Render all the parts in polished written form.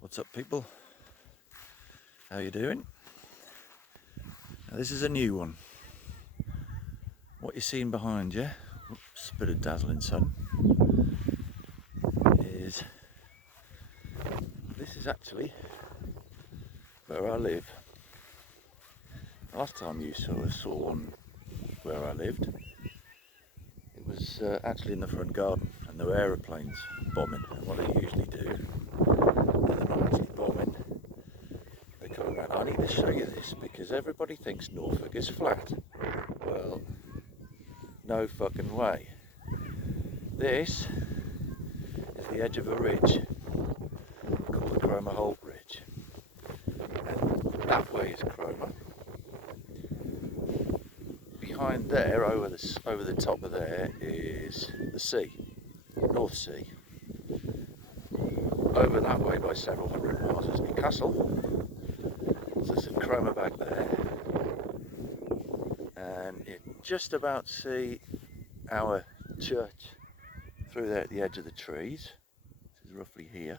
What's up, people? How you doing? Now, this is a new one. What you're seeing behind you, oops, bit of dazzling sun, is this is actually where I live. Last time you saw one where I lived, it was actually in the front garden, and there were aeroplanes bombing. And what they usually do, they're not actually bombing. They come around. I need to show you this because everybody thinks Norfolk is flat. Well, no fucking way. This is the edge of a ridge called the Cromer Holt Ridge, and that way is Cromer. Behind there, over the top of there, is the sea, North Sea. Over that way by several hundred miles is Newcastle. So there's a Cromer back there, and you can just about see our church through there at the edge of the trees. This is roughly here,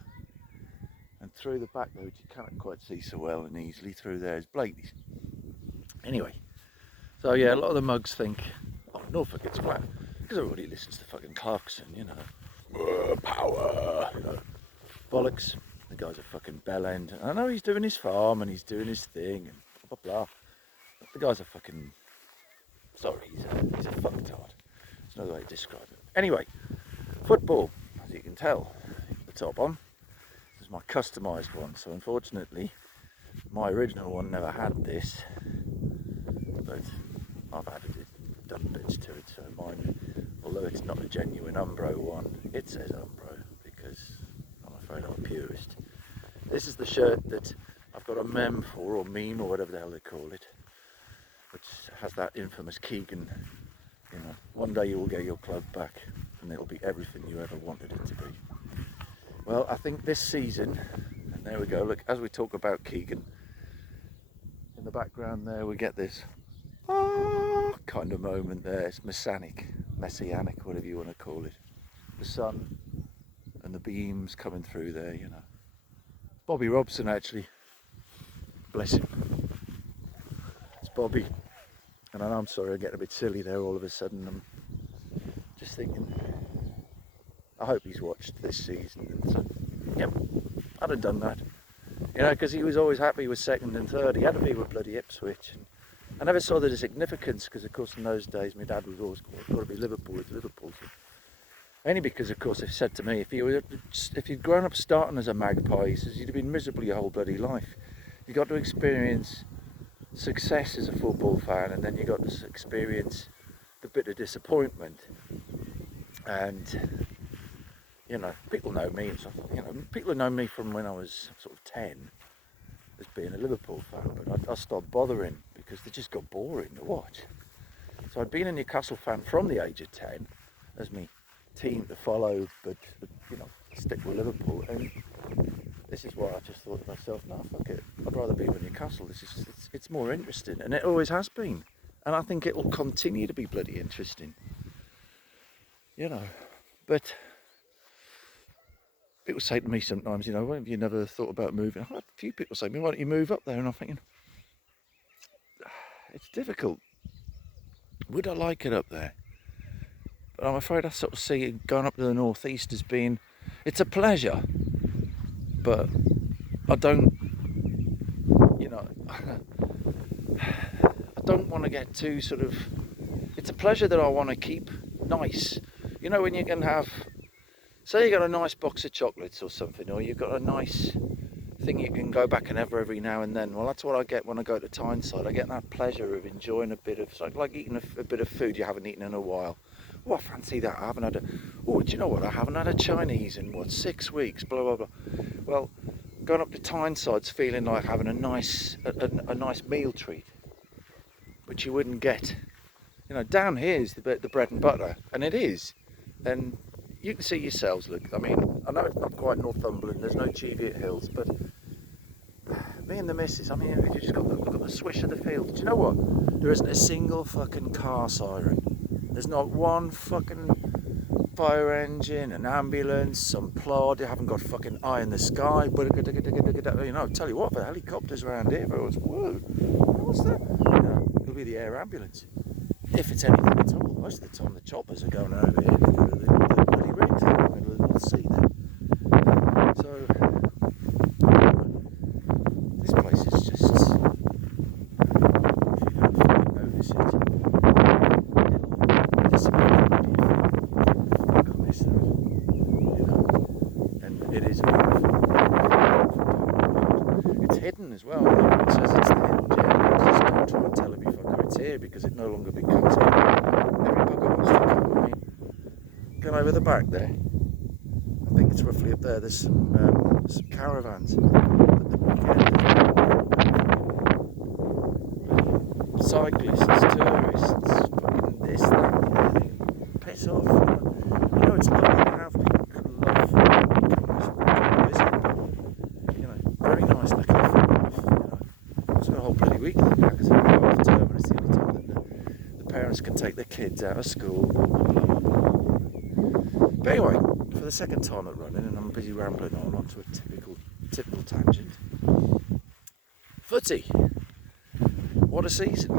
and through the back though, which you can't quite see so well and easily, through there is Blakeney's. Anyway, so yeah, a lot of the mugs think, oh, Norfolk, it's flat, because everybody listens to fucking Clarkson, you know, power, you know, bollocks. The guy's a fucking bellend. I know he's doing his farm and he's doing his thing and blah blah blah. But the guy's a fucking, sorry, he's a fucktard. There's another way to describe it. Anyway, football, as you can tell, the top on. This is my customised one. So unfortunately, my original one never had this, but I've added it, done bits to it. So mine, although it's not a genuine Umbro one, it says Umbro because I'm afraid I'm a purist. This is the shirt that I've got a meme for, or meme, or whatever the hell they call it, which has that infamous Keegan, you know, one day you will get your club back and it'll be everything you ever wanted it to be. Well, I think this season, and there we go, look, as we talk about Keegan, in the background there we get this kind of moment there. It's messianic, whatever you want to call it. The sun and the beams coming through there, you know. Bobby Robson, actually, bless him. It's Bobby, and I know I'm sorry I get a bit silly there all of a sudden. I'm just thinking, I hope he's watched this season. And so, yep, I'd have done that, you know, because he was always happy with second and third. He had to be with bloody Ipswich. And I never saw the significance because, of course, in those days my dad was always got to be Liverpool. It's Liverpool. So. Only because, of course, they've said to me, if you'd grown up starting as a magpie, he says, you'd have been miserable your whole bloody life. You got to experience success as a football fan, and then you got to experience the bit of disappointment. And you know, people know me, and stuff. You know, people know me from when I was sort of 10 as being a Liverpool fan, but I stopped bothering because they just got boring to watch. So I'd been a Newcastle fan from the age of 10 as me team to follow, but you know, stick with Liverpool. And this is why I just thought to myself, no, fuck it, I'd rather be with Newcastle. It's more interesting, and it always has been, and I think it will continue to be bloody interesting, you know. But people say to me sometimes, you know, why have you never thought about moving? I've had a few people say to me, why don't you move up there? And I'm thinking, it's difficult. Would I like it up there? But I'm afraid I sort of see going up to the northeast as being, it's a pleasure, but I don't, you know, I don't want to get too sort of, it's a pleasure that I want to keep nice. You know, when you can have, say you got a nice box of chocolates or something, or you've got a nice thing you can go back and have every now and then. Well, that's what I get when I go to Tyneside. I get that pleasure of enjoying a bit of, like eating a bit of food you haven't eaten in a while. Oh, I fancy that. I haven't had do you know what? I haven't had a Chinese in, 6 weeks, blah, blah, blah. Well, going up to Tyneside's feeling like having a nice meal treat, which you wouldn't get. You know, down here is the bread and butter, and it is. And you can see yourselves, look, I mean, I know it's not quite Northumberland, there's no Cheviot Hills, but me and the missus, I mean, you just got the swish of the field. Do you know what? There isn't a single fucking car siren. There's not one fucking fire engine, an ambulance, some plod. They haven't got a fucking eye in the sky. But you know, I'll tell you what, the helicopters around here, I was, whoa, what's that? You know, it'll be the air ambulance. If it's anything at all. Most of the time the choppers are going over here to the bloody rigs in the middle of the sea there. So this place is just, if you don't fucking notice it, it'll disappear on this side, you know. And it is a beautiful. It's hidden as well. It says it's the hidden gem. Just don't try and tell every fucker it's here because it no longer becomes hidden. Every bugger wants to come. I mean, come over the back there. I think it's roughly up there. There's some caravans at the weekend. Cyclists, tourists, fucking this, that, piss off. You know, it's lovely to have people who love coming to visit. You know, very nice to come for off. You know, it's got a whole bloody week like that because it's half term and it's the only time that the parents can take their kids out of school. Blah, blah, blah, blah, blah. But anyway, for the second time at running, and I'm busy rambling on onto a typical tangent. Footy. What a season.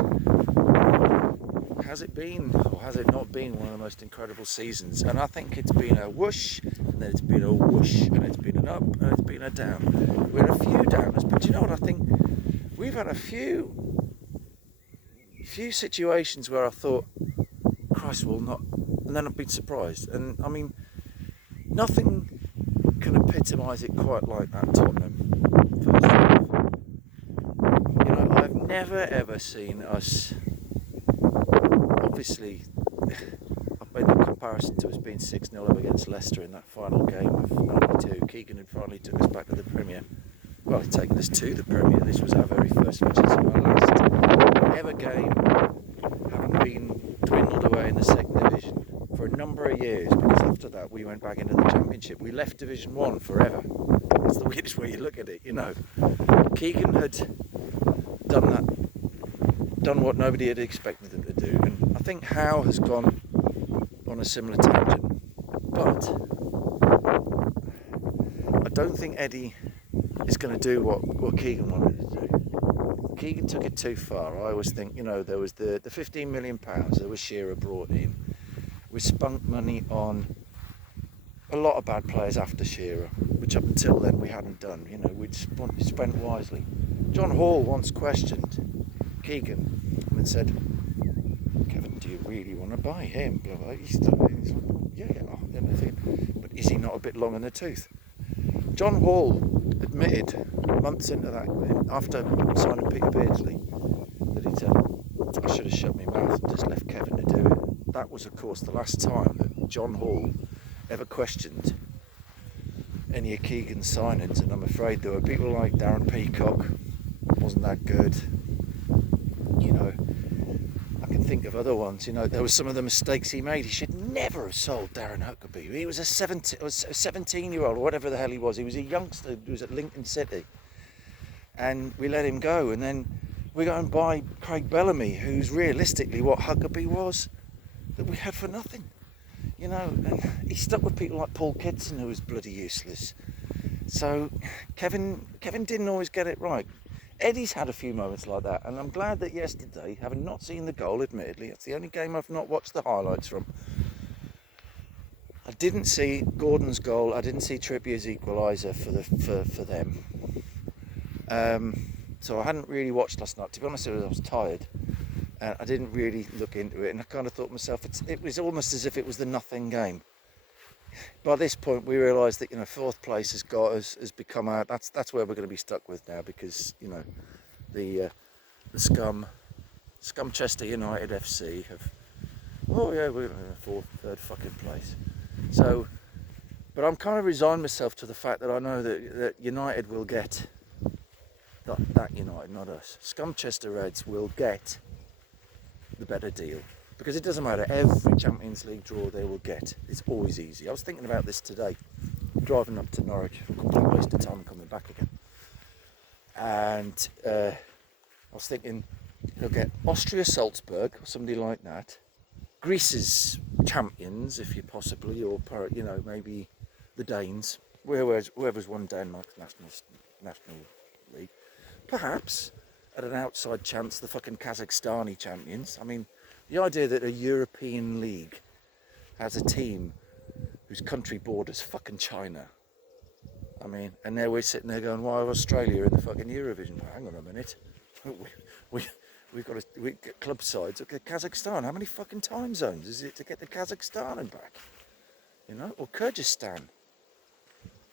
Has it been, or has it not been, one of the most incredible seasons? And I think it's been a whoosh, and then it's been a whoosh, and it's been an up, and it's been a down. We had a few downers, but you know what I think? We've had a few situations where I thought, Christ will not, and then I've been surprised. And I mean, nothing can epitomise it quite like that Tottenham first half. You know, I've never ever seen us, obviously, I've made the comparison to us being 6-0 up against Leicester in that final game of 92. Keegan had finally took us back to the Premier. Well, he'd taken us to the Premier. This was our very first, which is our last ever game, having been dwindled away in the second division for a number of years, because after that we went back into the Championship. We left Division 1 forever. That's the weirdest way you look at it, you know. Keegan had done what nobody had expected him to do, and I think Howe has gone on a similar tangent, but I don't think Eddie is going to do what Keegan wanted to do. Keegan took it too far. I always think, you know, there was the £15 million that was Shearer brought in. We spunk money on a lot of bad players after Shearer, which up until then we hadn't done. You know, we'd spent wisely. John Hall once questioned Keegan and said, Kevin, do you really want to buy him? Blah, blah. He's like, yeah, but is he not a bit long in the tooth? John Hall admitted months into that, after signing Peter Beardsley, that he said, I should have shut my mouth and just left Kevin to do it. That was, of course, the last time that John Hall ever questioned any of Keegan's signings, and I'm afraid there were people like Darren Peacock, wasn't that good. You know, I can think of other ones. You know, there were some of the mistakes he made. He should never have sold Darren Huckabee. He was a 17-year-old, or whatever the hell he was. He was a youngster who was at Lincoln City, and we let him go. And then we go and buy Craig Bellamy, who's realistically what Huckabee was, that we had for nothing. You know, and he stuck with people like Paul Kitson, who was bloody useless. So Kevin didn't always get it right. Eddie's had a few moments like that, and I'm glad that yesterday, having not seen the goal, admittedly, it's the only game I've not watched the highlights from. I didn't see Gordon's goal. I didn't see Trippier's equaliser for them. So I hadn't really watched last night. To be honest, I was tired. I didn't really look into it, and I kind of thought to myself, it was almost as if it was the nothing game. By this point, we realised that, you know, fourth place has become our. That's where we're going to be stuck with now, because, you know, the Scumchester United FC have. Oh yeah, we're in third fucking place. So, but I'm kind of resigned myself to the fact that I know that United will get. That United, not us. Scumchester Reds will get the better deal. Because it doesn't matter, every Champions League draw they will get. It's always easy. I was thinking about this today, driving up to Norwich, a complete waste of time coming back again. And I was thinking, they'll get Austria Salzburg, or somebody like that, Greece's champions, if you possibly, or you know, maybe the Danes, whoever's won Denmark's national league, perhaps at an outside chance the fucking Kazakhstani champions. I mean, the idea that a European league has a team whose country borders fucking China. I mean, and there we're sitting there going, why are Australia in the fucking Eurovision? Well, hang on a minute. We've got club sides. Okay, Kazakhstan, how many fucking time zones is it to get to Kazakhstan and back? You know, or Kyrgyzstan.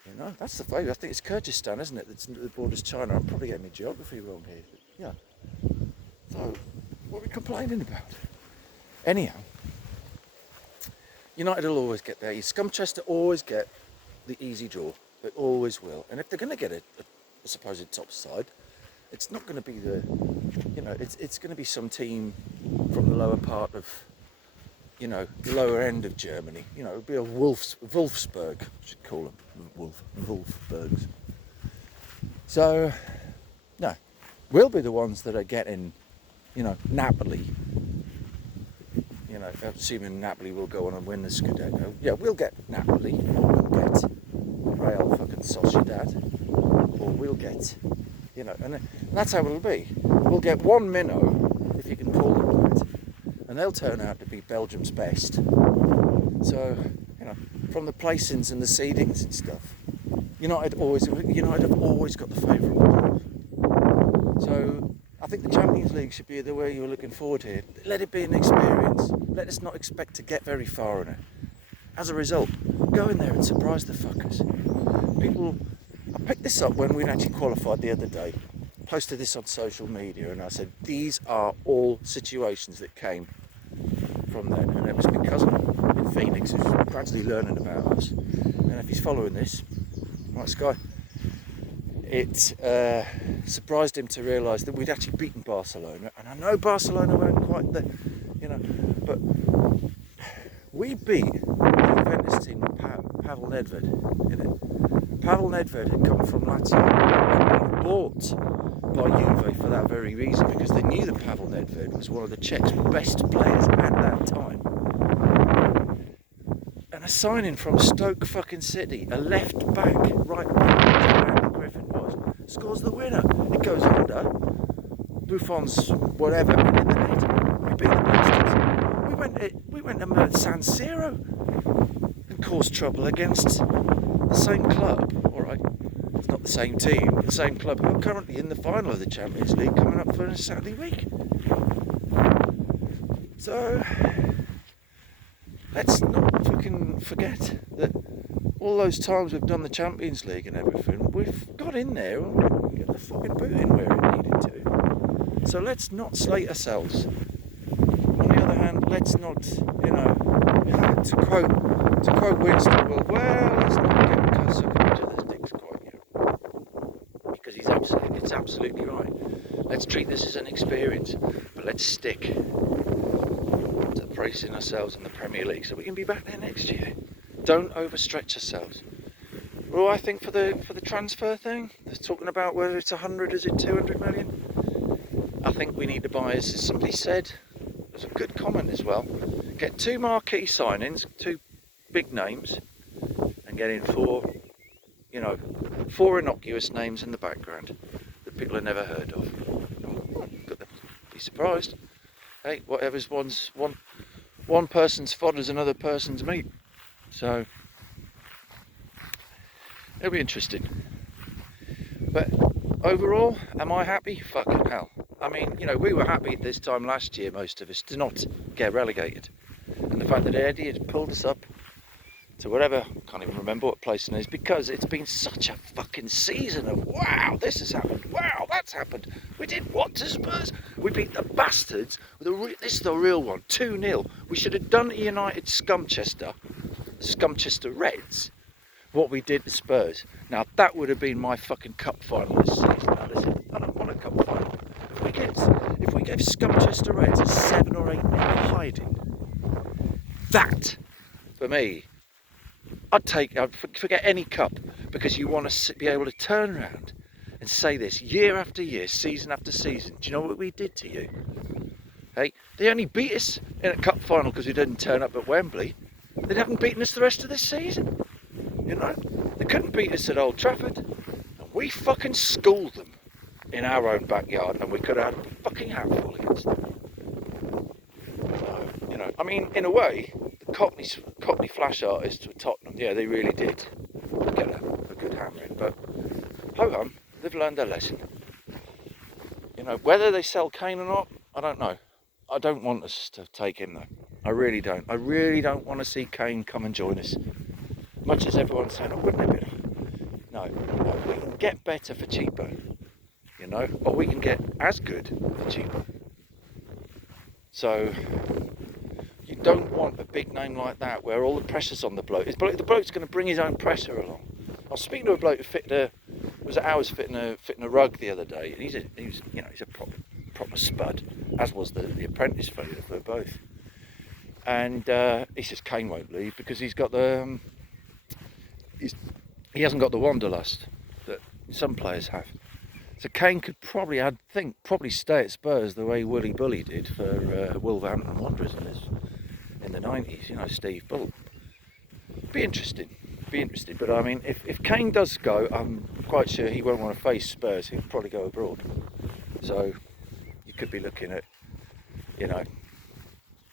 You know, that's the favourite. I think it's Kyrgyzstan, isn't it? That's the borders China. I'm probably getting my geography wrong here. Yeah. So, what are we complaining about? Anyhow, United will always get there. Scumchester always get the easy draw. They always will. And if they're going to get a supposed top side, it's not going to be the, you know, it's going to be some team from the lower part of, you know, the lower end of Germany. You know, it'll be a Wolfsburg, I should call them, Wolfsburgs. So, no, we'll be the ones that are getting, you know, Napoli. You know, assuming Napoli will go on and win the Scudetto. Yeah, we'll get Napoli, or we'll get Real fucking Sociedad, or we'll get, you know, and that's how it'll be. We'll get one minnow, if you can call them that, and they'll turn out to be Belgium's best. So, you know, from the placings and the seedings and stuff, United have always got the favourite. So, I think the Champions League should be the way you're looking forward here. Let it be an experience. Let us not expect to get very far in it. As a result, go in there and surprise the fuckers. I picked this up when we'd actually qualified the other day. Posted this on social media and I said, these are all situations that came from then. And it was because I'm in Phoenix, who's gradually learning about us. And if he's following this, right, Sky, it surprised him to realise that we'd actually beaten Barcelona. And I know Barcelona weren't quite the, you know, but we beat the Juventus team with Pavel Nedved in it. Pavel Nedved had come from Lazio and been bought by Juve for that very reason, because they knew that Pavel Nedved was one of the Czechs' best players at that time. And a signing from Stoke fucking City, a left back, right back, Griffin was, scores the winner. It goes under, Buffon's whatever, and in the net. We beat the bastards. We went to San Siro and caused trouble against the same club. Alright, it's not the same team, but the same club who are currently in the final of the Champions League, coming up for a Saturday week. So, let's not fucking forget that all those times we've done the Champions League and everything, we've got in there and we got the fucking boot in where it needed to. So let's not slate ourselves. On the other hand, let's not, you know, to quote Winston, well, let's not get sucking each other's dicks quite yet. Because it's absolutely right. Let's treat this as an experience, but let's stick to bracing ourselves in the Premier League so we can be back there next year. Don't overstretch ourselves. Well, I think for the transfer thing, they're talking about whether it's 100, is it 200 million? I think we need to buy, as somebody said, there's a good comment as well, get 2 marquee signings, 2 big names, and get in 4 innocuous names in the background that people have never heard of. Be surprised. Hey, whatever's one person's fodder's another person's meat. So it'll be interesting. But overall, am I happy? Fucking hell. I mean, you know, we were happy this time last year, most of us, to not get relegated. And the fact that Eddie had pulled us up to whatever, I can't even remember what place it is, because it's been such a fucking season of wow, this has happened, wow, that's happened. We did what to Spurs? We beat the bastards. This is the real one, 2-0. We should have done to United Scumchester Reds, what we did to Spurs. Now that would have been my fucking cup final this season. Now listen, I don't want a cup final. If we gave Scumchester Reds a 7 or 8 hiding, that for me, I'd forget any cup, because you want to be able to turn around and say this year after year, season after season. Do you know what we did to you? Hey, they only beat us in a cup final because we didn't turn up at Wembley. They haven't beaten us the rest of this season. You know, they couldn't beat us at Old Trafford. And we fucking schooled them in our own backyard, and we could have had a fucking handful against them. You know, I mean, in a way, the Cockney Flash artists for Tottenham, yeah, they really did get a good hammering. But ho hum, they've learned their lesson. You know, whether they sell Kane or not, I don't know. I don't want us to take him though. I really don't. I really don't want to see Kane come and join us. Much as everyone's saying, oh, wouldn't it be? No, we can get better for cheaper. You know, or we can get as good for cheaper. So you don't want a big name like that where all the pressure's on the bloke. The bloke's going to bring his own pressure along. I was speaking to a bloke who was at ours fitting a rug the other day, and he's a proper spud, as was the apprentice for both. And he says Kane won't leave because he's got he hasn't got the wanderlust that some players have. So Kane could probably stay at Spurs the way Willy Bully did for Wolverhampton Wanderers in the 90s. You know, Steve Bull. Be interesting. But I mean, if Kane does go, I'm quite sure he won't want to face Spurs. He'll probably go abroad. So you could be looking at, you know,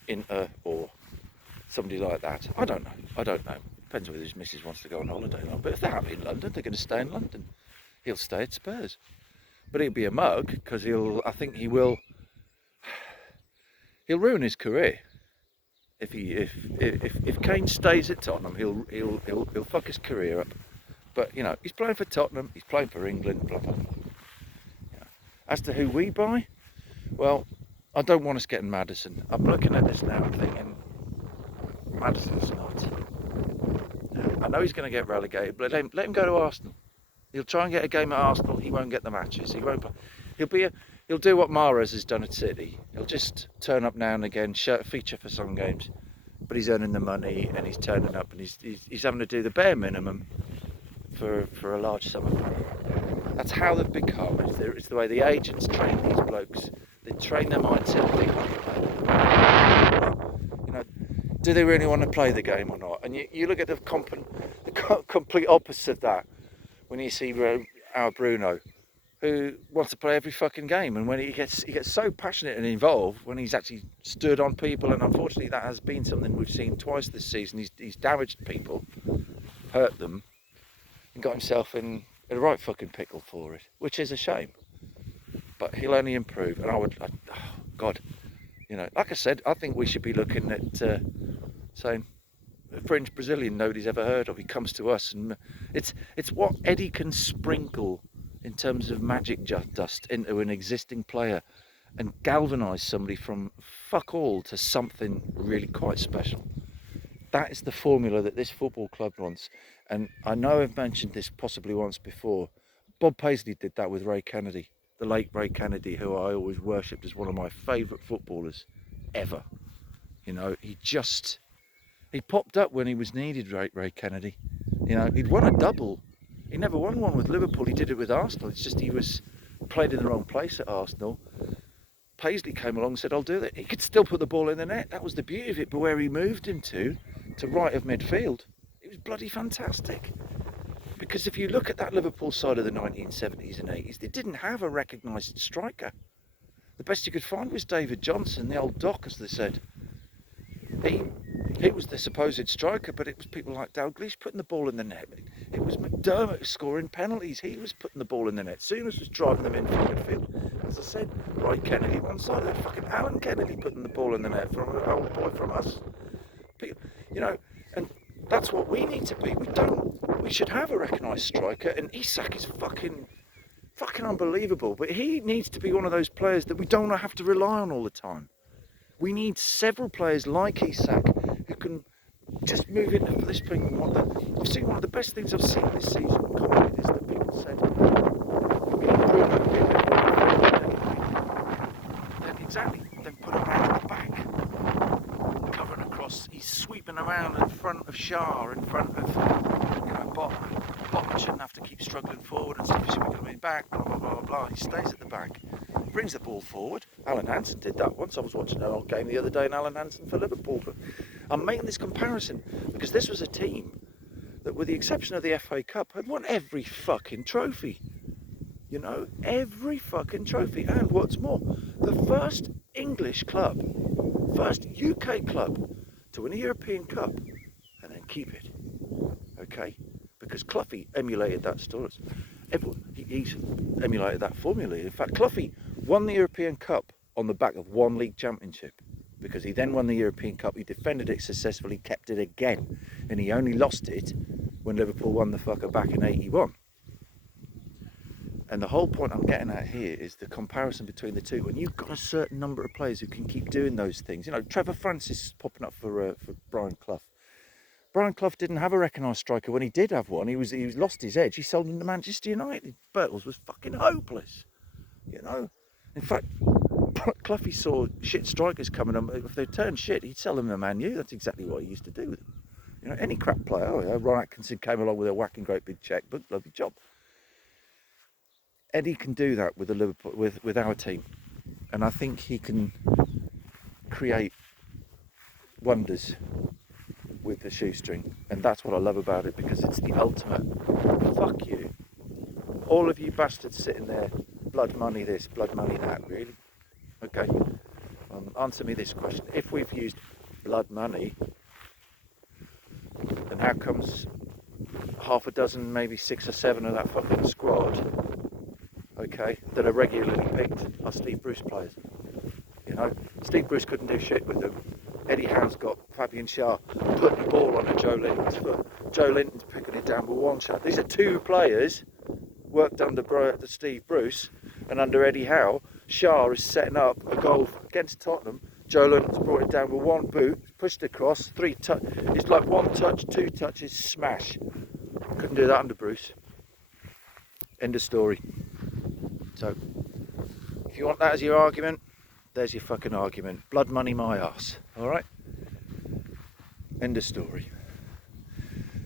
Inter or somebody like that. I don't know. Depends whether his missus wants to go on holiday or not. But if they're happy in London, they're going to stay in London. He'll stay at Spurs. But he'll be a mug because he'll ruin his career. If Kane stays at Tottenham, he'll fuck his career up. But you know, he's playing for Tottenham, he's playing for England, blah blah blah. You know. As to who we buy, well, I don't want us getting Maddison. I'm looking at this now and thinking, Maddison's not. I know he's going to get relegated, but let him go to Arsenal. He'll try and get a game at Arsenal. He won't get the matches. He won't play. He'll do what Mahrez has done at City. He'll just turn up now and again, feature for some games, but he's earning the money and he's turning up and he's having to do the bare minimum for a large sum of money. That's how they've become. It's the way the agents train these blokes. They train their mindset. You know, do they really want to play the game or not? And you look at the complete opposite of that when you see our Bruno, who wants to play every fucking game, and when he gets so passionate and involved when he's actually stood on people, and unfortunately that has been something we've seen twice this season. He's damaged people, hurt them, and got himself in a right fucking pickle for it, which is a shame. But he'll only improve, and oh God, you know, like I said, I think we should be looking at saying a fringe Brazilian nobody's ever heard of. He comes to us, and it's what Eddie can sprinkle in terms of magic dust into an existing player and galvanise somebody from fuck all to something really quite special. That is the formula that this football club wants. And I know I've mentioned this possibly once before. Bob Paisley did that with Ray Kennedy, the late Ray Kennedy, who I always worshipped as one of my favourite footballers ever. You know, he popped up when he was needed, Ray Kennedy. You know, he'd won a double. He never won one with Liverpool. He did it with Arsenal. It's just he was played in the wrong place at Arsenal. Paisley came along and said, I'll do that. He could still put the ball in the net. That was the beauty of it. But where he moved him to right of midfield, it was bloody fantastic. Because if you look at that Liverpool side of the 1970s and 80s, they didn't have a recognised striker. The best you could find was David Johnson, the old Doc, as they said. He was the supposed striker, but it was people like Dalglish putting the ball in the net. It was McDermott scoring penalties. He was putting the ball in the net. Souness was driving them in from midfield. As I said, Roy Kennedy one side, and fucking Alan Kennedy putting the ball in the net from an old boy from us. You know, and that's what we need to be. We should have a recognised striker, and Isak is fucking unbelievable. But he needs to be one of those players that we don't have to rely on all the time. We need several players like Isak who can just move into this thing. I've seen one of the best things I've seen this season commented is that people said, then put him out the back, covering across. He's sweeping around in front of Shah, in front of Botman shouldn't have to keep struggling forward and stuff. He should be coming back, blah blah blah blah. He stays at the back. brings the ball forward. Alan Hansen did that once. I was watching an old game the other day, and Alan Hansen for Liverpool. But I'm making this comparison because this was a team that, with the exception of the FA Cup, had won every fucking trophy. You know, every fucking trophy. And what's more, the first English club, first UK club to win a European Cup and then keep it. Okay? Because Cloughy emulated that story. He's emulated that formula. In fact, Cloughy won the European Cup on the back of one league championship, because he then won the European Cup, he defended it successfully, kept it again, and he only lost it when Liverpool won the fucker back in '81. And the whole point I'm getting at here is the comparison between the two. When you've got a certain number of players who can keep doing those things, you know, Trevor Francis popping up for Brian Clough. Brian Clough didn't have a recognised striker. When he did have one, he lost his edge. He sold him to Manchester United. Bertels was fucking hopeless, you know. In fact, Cloughy saw shit strikers coming on. If they turned shit, he'd sell them to Man U. That's exactly what he used to do with them. You know, any crap player. Oh yeah, Ron Atkinson came along with a whacking great big cheque, but lovely job. Eddie can do that with the Liverpool, with our team, and I think he can create wonders with the shoestring, and that's what I love about it, because it's the ultimate fuck you, all of you bastards sitting there, blood money this, blood money that. Really? Okay, answer me this question: if we've used blood money, then how comes half a dozen, maybe 6 or 7 of that fucking squad, okay, that are regularly picked are Steve Bruce players? You know, Steve Bruce couldn't do shit with them. Eddie Howe's got Fabian Schär putting the ball on Joe Linton's foot. Joe Linton's picking it down with one shot. These are 2 players worked under Steve Bruce, and under Eddie Howe, Schär is setting up a goal against Tottenham. Joe Linton's brought it down with one boot, pushed it across, 3 touch. It's like 1 touch, 2 touches, smash. Couldn't do that under Bruce. End of story. So, if you want that as your argument, there's your fucking argument. Blood money my arse. Alright? End of story.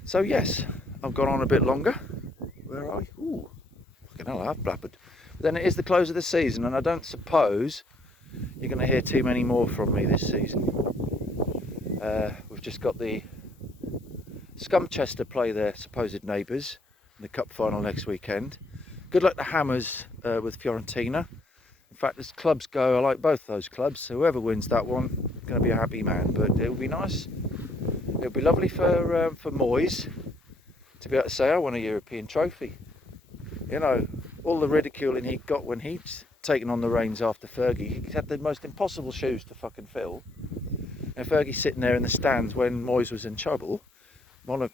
So yes, I've gone on a bit longer. Where are we? Ooh, fucking hell, I've blabbered. But then it is the close of the season, and I don't suppose you're going to hear too many more from me this season. We've just got the Scumchester play their supposed neighbours in the cup final next weekend. Good luck to Hammers with Fiorentina. In fact, as clubs go, I like both those clubs. Whoever wins that one, going to be a happy man. But it'll be nice. It'll be lovely for Moyes to be able to say, I won a European trophy. You know, all the ridiculing he got when he'd taken on the reins after Fergie. He had the most impossible shoes to fucking fill. And Fergie's sitting there in the stands when Moyes was in trouble.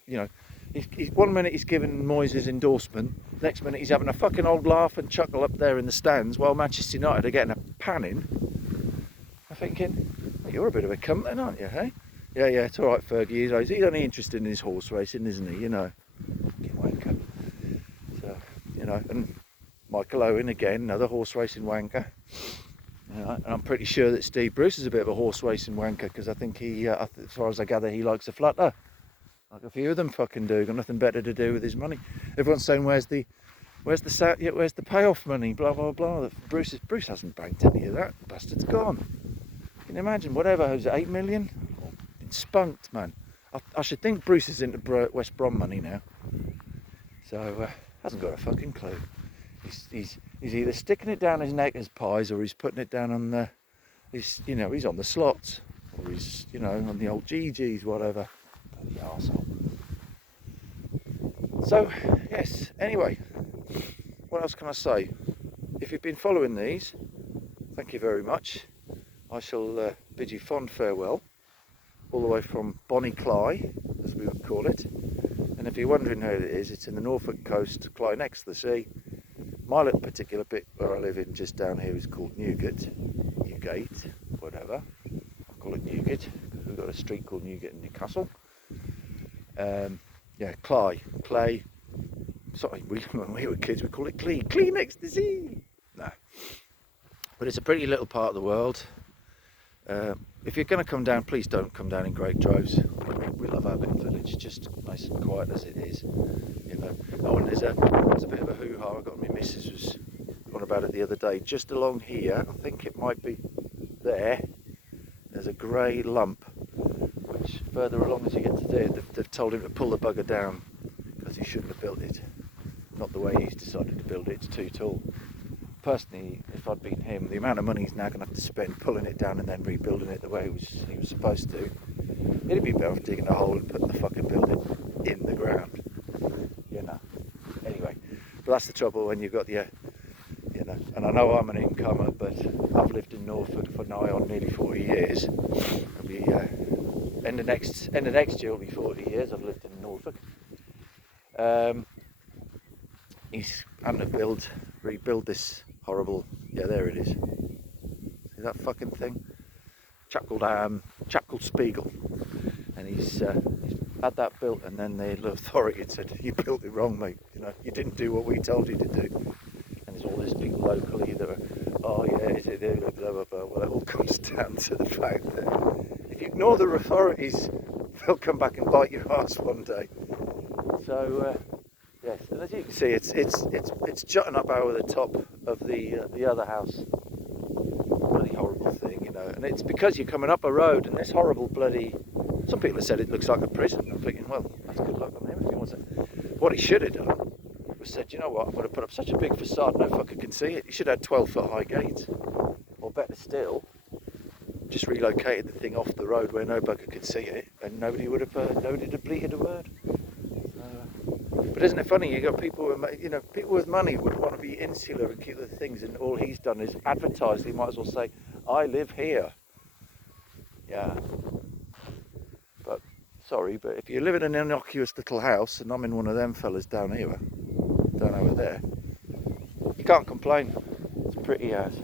You know, he's, 1 minute he's giving Moyes his endorsement, next minute he's having a fucking old laugh and chuckle up there in the stands while Manchester United are getting a panning. I'm thinking, well, you're a bit of a cunt then, aren't you, hey? Yeah, it's alright, Fergie, he's only interested in his horse racing, isn't he, you know. Fucking wanker. So, you know, and Michael Owen again, another horse racing wanker. You know, and I'm pretty sure that Steve Bruce is a bit of a horse racing wanker, because I think he, as far as I gather, he likes a flutter. Like a few of them fucking do. Got nothing better to do with his money. Everyone's saying, where's the payoff money? Blah blah blah. Bruce hasn't banked any of that. Bastard's gone. Can you imagine? Whatever, was it 8 million? It's spunked, man. I should think Bruce is into West Brom money now. So hasn't got a fucking clue. He's either sticking it down his neck as pies, or he's putting it down on the. He's on the slots, or he's on the old GGs, whatever. The arsehole. So yes, anyway, what else can I say? If you've been following these, thank you very much. I shall bid you fond farewell, all the way from Bonnie Cly, as we would call it. And if you're wondering how it is, it's in the Norfolk coast, Cley-Next-The-Sea. My little particular bit where I live in just down here is called Newgate, whatever. I call it Newgate because we've got a street called Newgate in Newcastle. Clay. Sorry, when we were kids we call it Cley-Next-The-Sea. No, but it's a pretty little part of the world. If you're going to come down, please don't come down in great droves. We love our little village, just nice and quiet as it is. Oh, and there's a bit of a hoo-ha. I got my missus was about it the other day. Just along here, I think it might be there, there's a grey lump, which further along as you get to there, they've told him to pull the bugger down because he shouldn't have built it. Not the way he's decided to build it, it's too tall. Personally, if I'd been him, the amount of money he's now going to have to spend pulling it down and then rebuilding it the way he was supposed to, it'd be better off digging a hole and putting the fucking building in the ground, you know. Anyway, but that's the trouble when you've got the, you know, and I know I'm an incomer, but I've lived in Norfolk for nigh on nearly 40 years. It'll be, end of next year will be 40 years I've lived in Norfolk. He's having to rebuild this horrible, yeah, there it is. See that fucking thing? Chap called Spiegel, and he's had that built, and then the authority had said, you built it wrong, mate, you know, you didn't do what we told you to do. And there's all these people locally that are, oh yeah, is it, blah blah blah. Well, it all comes down to the fact that if you ignore the authorities, they'll come back and bite your ass one day. So yes, and as you can see, it's jutting up over the top of the other house. Bloody horrible thing, you know. And it's because you're coming up a road, and this horrible bloody. Some people have said it looks like a prison. I'm thinking, well, that's good luck on him if he wants it. What he should have done was said, you know what, I'm going to put up such a big facade, no fucker can see it. He should have had 12-foot high gates, or better still, just relocated the thing off the road where no bugger could see it, and nobody would have bleated a word. But isn't it funny? You got people, you know, people with money would want to be insular and keep the things, and all he's done is advertise. He might as well say, "I live here." Yeah. But sorry, but if you live in an innocuous little house, and I'm in one of them fellas down here, down over there, you can't complain. It's a pretty house.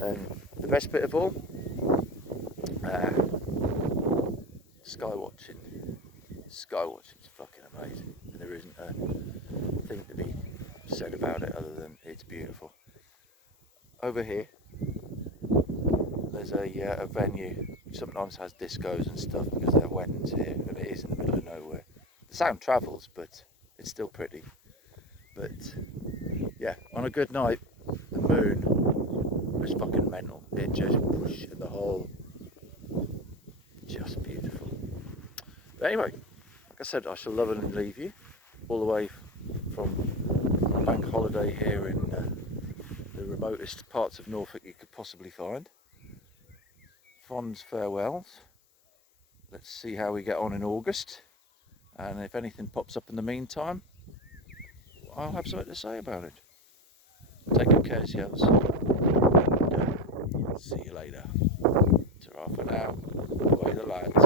And the best bit of all, sky watching. Sky watching is fucking amazing. And there isn't a thing to be said about it other than it's beautiful. Over here, there's a venue which sometimes has discos and stuff because there are weddings here, and it is in the middle of nowhere. The sound travels, but it's still pretty. But yeah, on a good night, the moon was fucking mental. It just whoosh, and the whole, just beautiful. But anyway, like I said, I shall love and leave you all the way from a bank holiday here in the remotest parts of Norfolk you could possibly find. Fond farewells. Let's see how we get on in August, and if anything pops up in the meantime, I'll have something to say about it. Take good care of yourselves, and see you later. Ta-ra for now. Away the lads.